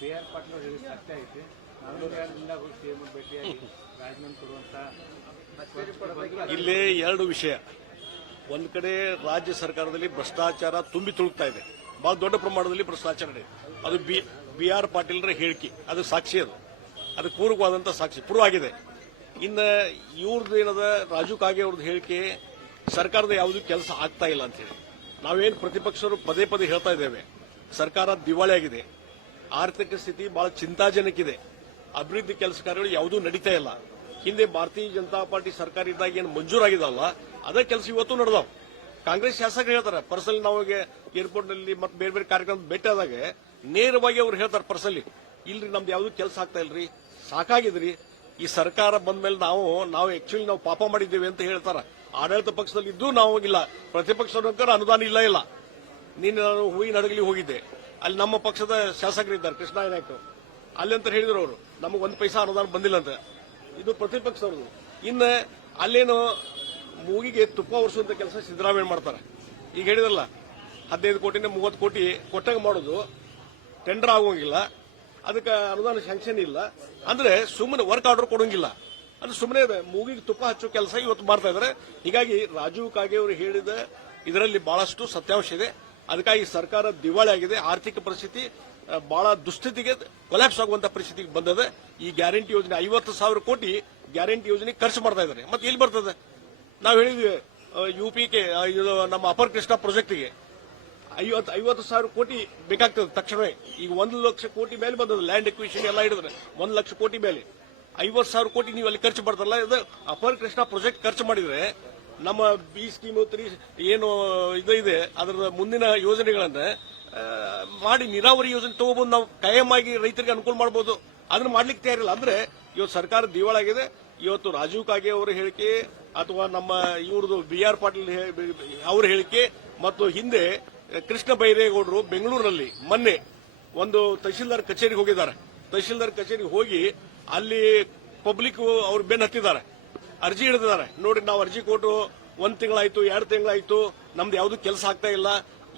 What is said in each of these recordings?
BR Patil ಅವರು ಸತ್ಯ ಐತಿ. ನಾವೆಲ್ಲ ಹೋಗಿ ಸಿಎಂ ಭೇಟಿಯಾಗಿ ರಾಜೀನಾಮೆ ಕೊಡುವಂತ ಇಲ್ಲಿ ಎರಡು ವಿಷಯ. ಒಂದು ಕಡೆ ರಾಜ್ಯ ಸರ್ಕಾರದಲ್ಲಿ ಭ್ರಷ್ಟಾಚಾರ ತುಂಬಿ ತುಳುಕ್ತಾ ಇದೆ, ಬಹಳ ದೊಡ್ಡ ಪ್ರಮಾಣದಲ್ಲಿ ಭ್ರಷ್ಟಾಚಾರ ಇದೆ. ಅದು BR ಪಾಟೀಲ್ರ ಹೇಳಿಕೆ, ಅದು ಸಾಕ್ಷಿ, ಅದಕ್ಕೆ ಪೂರಕವಾದಂತಹ ಸಾಕ್ಷಿ ಪ್ರೂವ್ ಆಗಿದೆ. ಇನ್ನು ಇವ್ರದ್ದು ಏನದ ರಾಜು ಕಾಗೆ ಅವ್ರದ್ದು ಹೇಳಿಕೆ ಸರ್ಕಾರದ ಯಾವುದೂ ಕೆಲಸ ಆಗ್ತಾ ಇಲ್ಲ ಅಂತ ಹೇಳಿ ನಾವೇನು ಪ್ರತಿಪಕ್ಷರು ಪದೇ ಪದೇ ಹೇಳ್ತಾ ಇದ್ದೇವೆ. ಸರ್ಕಾರ ದಿವಾಳಿಯಾಗಿದೆ, ಆರ್ಥಿಕ ಸ್ಥಿತಿ ಬಹಳ ಚಿಂತಾಜನಕಿದೆ, ಅಭಿವೃದ್ಧಿ ಕೆಲಸ ಕಾರ್ಯಗಳು ಯಾವುದೂ ನಡೀತಾ ಇಲ್ಲ. ಹಿಂದೆ ಭಾರತೀಯ ಜನತಾ ಪಾರ್ಟಿ ಸರ್ಕಾರ ಇದ್ದಾಗ ಏನು ಮಂಜೂರಾಗಿದಲ್ಲ ಅದೇ ಕೆಲಸ ಇವತ್ತು ನಡೆದಾವ್. ಕಾಂಗ್ರೆಸ್ ಶಾಸಕರು ಹೇಳ್ತಾರೆ ಪರ್ಸನಲಿ, ನಾವಾಗ ಏರ್ಪೋರ್ಟ್ ನಲ್ಲಿ ಮತ್ತೆ ಬೇರೆ ಬೇರೆ ಕಾರ್ಯಕ್ರಮ ಭೇಟಿ ಆದಾಗ ನೇರವಾಗಿ ಅವ್ರು ಹೇಳ್ತಾರೆ ಪರ್ಸನಲಿ, ಇಲ್ರಿ ನಮ್ದು ಯಾವ್ದು ಕೆಲಸ ಆಗ್ತಾ ಇಲ್ರಿ, ಸಾಕಾಗಿದ್ರಿ, ಈ ಸರ್ಕಾರ ಬಂದ ಮೇಲೆ ನಾವು ಆಕ್ಚುಲಿ ನಾವು ಪಾಪ ಮಾಡಿದ್ದೇವೆ ಅಂತ ಹೇಳ್ತಾರ. ಆಡಳಿತ ಪಕ್ಷದಲ್ಲಿ ಇದ್ದು ನಾವು ಹೋಗಿಲ್ಲ, ಪ್ರತಿಪಕ್ಷ ಅನುದಾನ ಇಲ್ಲ. ನೀನು ನಾನು ಹೂವಿನ ಹಡಗಲಿ ಹೋಗಿದ್ದೆ, ಅಲ್ಲಿ ನಮ್ಮ ಪಕ್ಷದ ಶಾಸಕರಿದ್ದಾರೆ ಕೃಷ್ಣ ನಾಯ್ಕ, ಅಲ್ಲಿ ಅಂತ ಹೇಳಿದ್ರು ಅವರು, ನಮಗೆ ಒಂದು ಪೈಸಾ ಅನುದಾನ ಬಂದಿಲ್ಲ ಅಂತ. ಇದು ಪ್ರತಿಪಕ್ಷದವ್ರದ್ದು. ಇನ್ನು ಅಲ್ಲೇನು ಮೂಗಿಗೆ ತುಪ್ಪ ಒರೆಸುವಂತ ಕೆಲಸ ಸಿದ್ದರಾಮಯ್ಯ ಮಾಡ್ತಾರೆ. ಈಗ ಹೇಳಿದ್ರಲ್ಲ 15 ಕೋಟಿನ 30 ಕೋಟಿ ಕೊಟ್ಟಾಗ ಮಾಡೋದು, ಟೆಂಡರ್ ಆಗೋಂಗಿಲ್ಲ, ಅದಕ್ಕೆ ಅನುದಾನ ಸ್ಯಾಂಕ್ಷನ್ ಇಲ್ಲ ಅಂದ್ರೆ ಸುಮ್ಮನೆ ವರ್ಕ್ ಆರ್ಡರ್ ಕೊಡೋಂಗಿಲ್ಲ ಅಂದ್ರೆ ಸುಮ್ಮನೆ ಮೂಗಿಗೆ ತುಪ್ಪ ಹಚ್ಚೋ ಕೆಲಸ ಇವತ್ತು ಮಾಡ್ತಾ ಇದ್ದಾರೆ. ಹೀಗಾಗಿ ರಾಜೀವ್ ಕಾಗೆ ಅವರು ಹೇಳಿದ ಇದರಲ್ಲಿ ಬಹಳಷ್ಟು ಸತ್ಯಾಂಶ ಇದೆ. ಅದಕ್ಕಾಗಿ ಸರ್ಕಾರ ದಿವಾಳಿ ಆಗಿದೆ, ಆರ್ಥಿಕ ಪರಿಸ್ಥಿತಿ ಬಹಳ ದುಸ್ಥಿತಿಗೆ ಕೊಲ್ಯಾಪ್ಸ್ ಆಗುವಂತ ಪರಿಸ್ಥಿತಿಗೆ ಬಂದಿದೆ. ಈ ಗ್ಯಾರಂಟಿ ಯೋಜನೆ 50,000 ಕೋಟಿ ಗ್ಯಾರಂಟಿ ಯೋಜನೆ ಖರ್ಚು ಮಾಡ್ತಾ ಇದ್ದಾರೆ. ಮತ್ತೆ ಎಲ್ಲಿ ಬರ್ತದೆ? ನಾವು ಹೇಳಿದ್ವಿ UPಗೆ ನಮ್ಮ ಅಪರ್ ಕೃಷ್ಣ ಪ್ರಾಜೆಕ್ಟ್ಗೆ 50,000 ಕೋಟಿ ಬೇಕಾಗ್ತದೆ ತಕ್ಷಣವೇ. ಈಗ 1 ಲಕ್ಷ ಕೋಟಿ ಮೇಲೆ ಬಂದದ, ಲ್ಯಾಂಡ್ ಎಕ್ವಿಷನ್ ಎಲ್ಲ ಹಿಡಿದ್ರೆ 1 ಲಕ್ಷ ಕೋಟಿ ಮೇಲೆ 50,000 ಕೋಟಿ ನೀವು ಅಲ್ಲಿ ಖರ್ಚು ಮಾಡ್ತಾರಲ್ಲ, ಇದು ಅಪರ್ ಕೃಷ್ಣ ಪ್ರಾಜೆಕ್ಟ್ ಖರ್ಚು ಮಾಡಿದ್ರೆ ನಮ್ಮ ಬಿ ಸ್ಕೀಮ್ ಏನು ಇದೆ ಅದರ ಮುಂದಿನ ಯೋಜನೆಗಳನ್ನ ಮಾಡಿ ನೀರಾವರಿ ಯೋಜನೆ ತಗೋಬಹುದು, ನಾವು ಕಾಯಮಾಗಿ ರೈತರಿಗೆ ಅನುಕೂಲ ಮಾಡಬಹುದು. ಅದನ್ನ ಮಾಡ್ಲಿಕ್ಕೆ ತಯಾರಿಲ್ಲ. ಅಂದ್ರೆ ಇವತ್ತು ಸರ್ಕಾರ ದಿವಾಳಾಗಿದೆ. ಇವತ್ತು ರಾಜೀವ್ ಕಾಗೆ ಅವರ ಹೇಳಿಕೆ ಅಥವಾ ನಮ್ಮ ಇವ್ರದ್ದು BR ಪಾಟೀಲ್ ಅವರ ಹೇಳಿಕೆ ಮತ್ತು ಹಿಂದೆ ಕೃಷ್ಣ ಬೈರೇಗೌಡರು ಬೆಂಗಳೂರಿನಲ್ಲಿ ಮೊನ್ನೆ ಒಂದು ತಹಶೀಲ್ದಾರ್ ಕಚೇರಿಗೆ ಹೋಗಿದ್ದಾರೆ. ತಹಶೀಲ್ದಾರ್ ಕಚೇರಿಗೆ ಹೋಗಿ ಅಲ್ಲಿ ಪಬ್ಲಿಕ್ ಅವ್ರು ಬೆನ್ ಹತ್ತಿದ್ದಾರೆ, ಅರ್ಜಿ ಹಿಡಿದಿದ್ದಾರೆ. ನೋಡಿ, ನಾವು ಅರ್ಜಿ ಕೊಟ್ಟು 1 ತಿಂಗಳಾಯ್ತು, 2 ತಿಂಗಳಾಯ್ತು, ನಮ್ದು ಯಾವ್ದು ಕೆಲಸ ಆಗ್ತಾ ಇಲ್ಲ.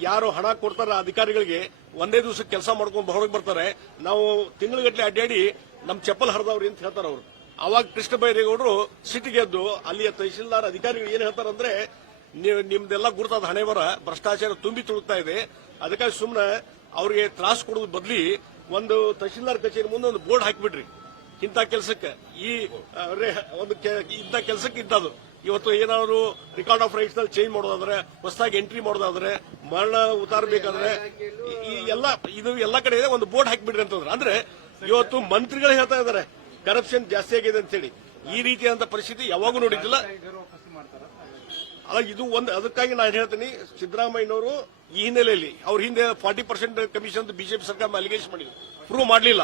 ಯಾರು ಹಣ ಕೊಡ್ತಾರ ಅಧಿಕಾರಿಗಳಿಗೆ ಒಂದೇ ದಿವಸಕ್ಕೆ ಕೆಲಸ ಮಾಡ್ಕೊಂಡು ಹೊರಗೆ ಬರ್ತಾರೆ, ನಾವು ತಿಂಗಳಗಟ್ಟಲೆ ಅಡ್ಡಾಡಿ ನಮ್ ಚಪ್ಪಲ್ ಹರಿದವ್ರಿ ಅಂತ ಹೇಳ್ತಾರೆ ಅವರು. ಅವಾಗ ಕೃಷ್ಣ ಬೈರೇಗೌಡರು ಸಿಟ್ಟಿಗೆದ್ದು ಅಲ್ಲಿಯ ತಹಶೀಲ್ದಾರ್ ಅಧಿಕಾರಿಗಳು ಏನ್ ಹೇಳ್ತಾರಂದ್ರೆ, ನಿಮ್ದೆಲ್ಲ ಗುರುತಾದ ಹಣೆ ಬರ ಭ್ರಷ್ಟಾಚಾರ ತುಂಬಿ ತುಳುಕ್ತಾ ಇದೆ, ಅದಕ್ಕಾಗಿ ಸುಮ್ಮನೆ ಅವ್ರಿಗೆ ತ್ರಾಸ ಕೊಡೋದು ಬದಲಿ ಒಂದು ತಹಶೀಲ್ದಾರ್ ಕಚೇರಿ ಮುಂದೆ ಒಂದು ಬೋರ್ಡ್ ಹಾಕಿಬಿಡ್ರಿ, ಇಂಥ ಕೆಲಸಕ್ಕೆ ಇಂಥ ಕೆಲಸಕ್ಕೆ ಇಂಥದ್ದು. ಇವತ್ತು ಏನಾದ್ರು ರೆಕಾರ್ಡ್ ಆಫ್ ರೈಟ್ಸ್ ನಲ್ಲಿ ಚೇಂಜ್ ಮಾಡೋದಾದ್ರೆ, ಹೊಸದಾಗಿ ಎಂಟ್ರಿ ಮಾಡೋದಾದ್ರೆ, ಮರಣ ಉತ್ತಾರಬೇಕಾದ್ರೆ ಇದು ಎಲ್ಲ ಕಡೆ ಒಂದು ಬೋರ್ಡ್ ಹಾಕಿಬಿಡ್ರಿ ಅಂತಂದ್ರೆ, ಅಂದ್ರೆ ಇವತ್ತು ಮಂತ್ರಿಗಳು ಹೇಳ್ತಾ ಇದ್ದಾರೆ ಕರಪ್ಷನ್ ಜಾಸ್ತಿ ಆಗಿದೆ ಅಂತ ಹೇಳಿ. ಈ ರೀತಿಯಾದಂತ ಪರಿಸ್ಥಿತಿ ಯಾವಾಗೂ ನೋಡಿದ್ದಿಲ್ಲ. ಅಲ್ಲ, ಇದು ಒಂದು, ಅದಕ್ಕಾಗಿ ನಾನು ಹೇಳ್ತೀನಿ, ಸಿದ್ದರಾಮಯ್ಯನವರು ಈ ಹಿನ್ನೆಲೆಯಲ್ಲಿ ಅವ್ರ ಹಿಂದೆ 40% ಕಮಿಷನ್ ಬಿಜೆಪಿ ಸರ್ಕಾರ ಅಲಿಗೇಷನ್ ಮಾಡಿದ್ರು, ಪ್ರೂವ್ ಮಾಡಲಿಲ್ಲ.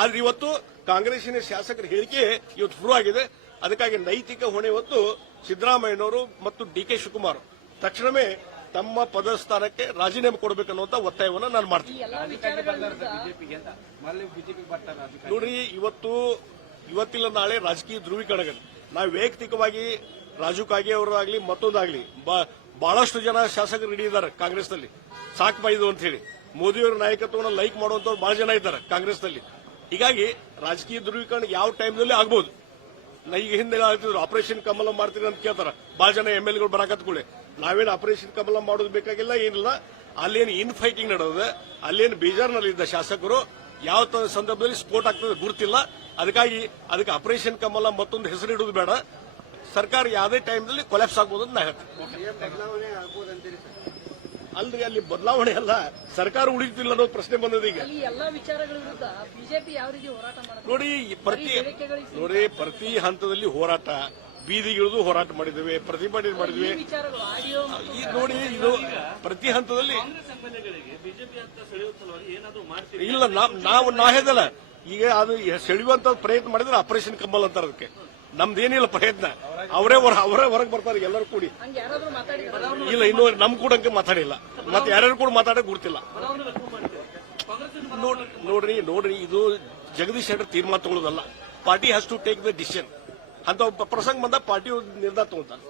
ಆದ್ರೆ ಇವತ್ತು ಕಾಂಗ್ರೆಸ್ಸಿನ ಶಾಸಕರ ಹೇಳಿಕೆ ಇವತ್ತು ಪ್ರೂವ್ ಆಗಿದೆ. ಅದಕ್ಕಾಗಿ ನೈತಿಕ ಹೊಣೆ ಹೊತ್ತು ಸಿದ್ದರಾಮಯ್ಯನವರು ಮತ್ತು DK ಶಿವಕುಮಾರ್ ತಕ್ಷಣವೇ ತಮ್ಮ ಪದಸ್ಥಾನಕ್ಕೆ ರಾಜೀನಾಮೆ ಕೊಡಬೇಕನ್ನುವಂತ ಒತ್ತಾಯವನ್ನು ನಾನು ಮಾಡ್ತೀನಿ. ನೋಡ್ರಿ, ಇವತ್ತಿಲ್ಲ ನಾಳೆ ರಾಜಕೀಯ ಧ್ರುವೀಕರಣ. ನಾವು ವೈಯಕ್ತಿಕವಾಗಿ ರಾಜು ಕಾಗೆ ಅವರಾಗ್ಲಿ ಮತ್ತೊಂದಾಗ್ಲಿ ಬಹಳಷ್ಟು ಜನ ಶಾಸಕರು ಹಿಡಿದಿದ್ದಾರೆ ಕಾಂಗ್ರೆಸ್ನಲ್ಲಿ, ಸಾಕು ಬೈದು ಅಂತ ಹೇಳಿ. ಮೋದಿಯವರ ನಾಯಕತ್ವವನ್ನು ಲೈಕ್ ಮಾಡುವಂತವ್ರು ಬಹಳ ಜನ ಇದ್ದಾರೆ ಕಾಂಗ್ರೆಸ್ನಲ್ಲಿ. ಹೀಗಾಗಿ ರಾಜಕೀಯ ಧ್ರುವೀಕರಣ ಯಾವ ಟೈಮ್ನಲ್ಲಿ ಆಗ್ಬಹುದು. ಈಗ ಹಿಂದೆ ಆಗ್ತಿದ್ರು ಆಪರೇಷನ್ ಕಮಲ ಮಾಡ್ತೀರಿ ಅಂತ ಕೇಳ್ತಾರ ಬಹಳ ಜನ MLA ಗಳು ಬರಾಕತ್ಕೊಳ್ಳಿ. ನಾವೇನು ಆಪರೇಷನ್ ಕಮಲ ಮಾಡೋದು ಬೇಕಾಗಿಲ್ಲ, ಏನಿಲ್ಲ. ಅಲ್ಲೇನು ಇನ್ ಫೈಟಿಂಗ್ ನಡೆದಿದೆ, ಅಲ್ಲೇನು ಬೀಜಾರ್ನಲ್ಲಿದ್ದ ಶಾಸಕರು ಯಾವ ಸಂದರ್ಭದಲ್ಲಿ ಸ್ಫೋಟ ಆಗ್ತದೆ ಗುರುತಿಲ್ಲ. ಅದಕ್ಕಾಗಿ ಅದಕ್ಕೆ ಆಪರೇಷನ್ ಕಮಲ ಮತ್ತೊಂದು ಹೆಸರು ಇಡುವುದು ಬೇಡ. ಸರ್ಕಾರ ಯಾವುದೇ ಟೈಮ್ನಲ್ಲಿ ಕೊಲ್ಯಾಪ್ಸ್ ಆಗ್ಬೋದು ಅಂತ ನಾ ಹೇಳ್ತೀನಿ. ಅಲ್ರಿ, ಅಲ್ಲಿ ಬದಲಾವಣೆ ಅಲ್ಲ, ಸರ್ಕಾರ ಉಳಿತಿಲ್ಲ ಅನ್ನೋ ಪ್ರಶ್ನೆ ಬಂದದ. ಈಗ ನೋಡಿ, ಪ್ರತಿ ಹಂತದಲ್ಲಿ ಹೋರಾಟ, ಬೀದಿಗಿಳಿದು ಹೋರಾಟ ಮಾಡಿದ್ದೇವೆ, ಪ್ರತಿಭಟನೆ ಮಾಡಿದ್ವಿ. ನೋಡಿ, ಇದು ಪ್ರತಿ ಹಂತದಲ್ಲಿ ಇಲ್ಲ. ನಾ ಹೇಳಿದಲ್ಲ, ಈಗ ಅದು ಸೆಳೆಯುವಂತ ಪ್ರಯತ್ನ ಮಾಡಿದ್ರೆ ಆಪರೇಷನ್ ಕಮಲ್ ಅಂತಾರೆ. ಅದಕ್ಕೆ ನಮ್ದೇನಿಲ್ಲ ಪ್ರಯತ್ನ. ಅವರೇ ಹೊರಗೆ ಬರ್ತಾರೆ ಎಲ್ಲರೂ ಕೂಡಿ. ಇಲ್ಲ, ಇನ್ನೂ ನಮ್ ಕೂಡ ಮಾತಾಡಿಲ್ಲ, ಮತ್ತೆ ಯಾರ್ಯಾರು ಕೂಡ ಮಾತಾಡಕ್ ಗುರ್ತಿಲ್ಲ. ನೋಡ್ರಿ, ಇದು ಜಗದೀಶ್ ಶೆಟ್ಟರ್ ತೀರ್ಮಾನ ತಗೊಳ್ಳೋದಲ್ಲ. Party has to take the decision ಅಂತ ಪ್ರಸಂಗ ಬಂದ ಪಾರ್ಟಿ ನಿರ್ಧಾರ ತಗೊಳ್ತಾರೆ.